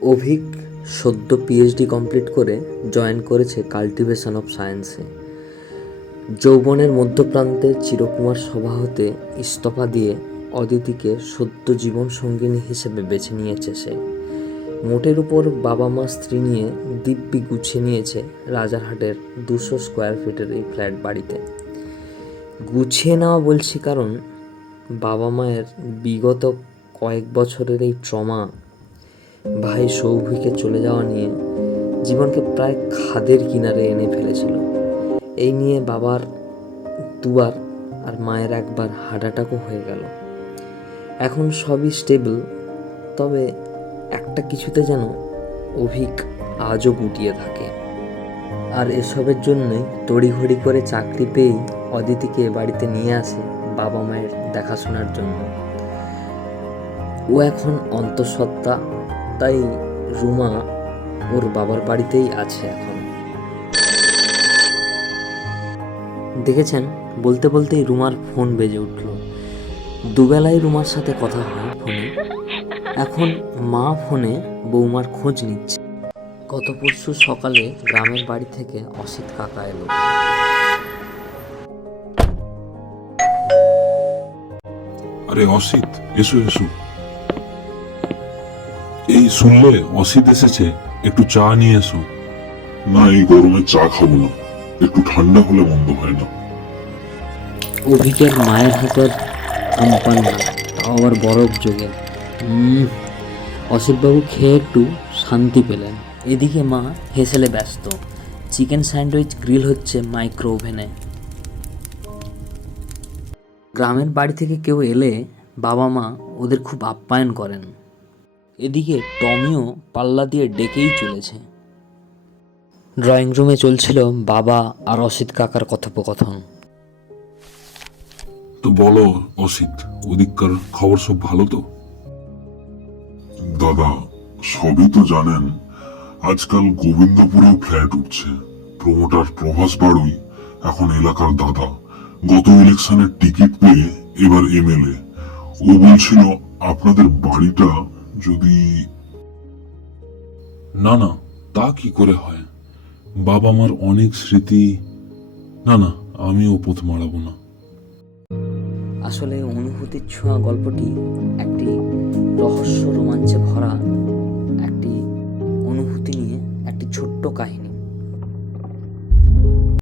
অভিক সদ্য PhD complete করে join করেছে কাল্টিভেশন অফ সায়েন্সে। যৌবনের মধ্যপ্রান্তে চিরকুমার সভা হতে ইস্তফা দিয়ে অদিতিকে সদ্য জীবন সঙ্গিনী হিসেবে বেছে নিয়েছে সে। মোটের উপর বাবা মা স্ত্রী নিয়ে দিব্যি গুছিয়ে নিয়েছে রাজারহাটের 200 স্কোয়ার ফিটের এই ফ্ল্যাট বাড়িতে। গুছিয়ে নেওয়া বলছি কারণ বাবা মায়ের বিগত কয়েক বছরের এই ট্রমা, ভাই সৌভিকে চলে যাওয়া নিয়ে জীবনকে প্রায় খাদের কিনারে এনে ফেলেছিল। এই নিয়ে বাবার দুবার আর মায়ের একবার হার্ট অ্যাটাকও হয়ে গেল। এখন সবই স্টেবল, তবে একটা কিছুতে যেন অভিক আজও গুটিয়ে থাকে। আর এসবের জন্যই তড়িঘড়ি করে চাকরি পেয়েই অদিতিকে বাড়িতে নিয়ে আসে বাবা মায়ের দেখাশোনার জন্য। ও এখন অন্তঃসত্ত্বা, তাই রুমা ওর বাবার বাড়িতেই আছে এখন। দেখেছেন, বলতে বলতেই রুমার ফোন বেজে উঠল। দুবেলায় রুমার সাথে কথা হয় ফোনে। এখন মা ফোনে বৌমার খোঁজ নিচ্ছে। গত পরশু সকালে গ্রামের বাড়ি থেকে অসিত কাকা এলো। আরে অসিত, এসো এসো। এই শুনলে অসিত এসেছে, একটু চা নিয়ে এসো। না, এই গরমে চা খাবো না, একটু ঠান্ডা হলে মন্দ হয় না। অভিকের মায়ের হাতের আমপান না, তাও আবার বরফ যোগে। অসিতবাবু খেয়ে একটু শান্তি পেলেন। এদিকে মা হেসেলে ব্যস্ত। চিকেন স্যান্ডউইচ গ্রিল হচ্ছে মাইক্রো ওভেনে। গ্রামের বাড়ি থেকে কেউ এলে বাবা মা ওদের খুব আপ্যায়ন করেন। এদিকে টমিও পাল্লা দিয়ে ডেকেই চলেছে। ড্রয়িং রুমে চলছিল বাবা আর অসিত কাকার কথোপকথন। তো বলো অসিত, ওদিককার খবর সব ভালো তো? দাদা, সবই তো জানেন, আজকাল গোবিন্দপুরেও ফ্ল্যাট উঠছে। প্রমোটার প্রভাস বাড়ুই এখন এলাকার দাদা। গত ইলেকশনের টিকিট পেয়ে এবার এমএলএ। ও বলছিল আপনাদের বাড়িটা যদি... না না, তা কি করে হয়? বাবা মার অনেক স্মৃতি। না না, আমিও পথ মারাবো না। আসলে অনুভূতির ছোঁয়া গল্পটি একটি রহস্য রোমাঞ্চে ভরা একটি অনুভূতি নিয়ে একটি ছোট্ট কাহিনী।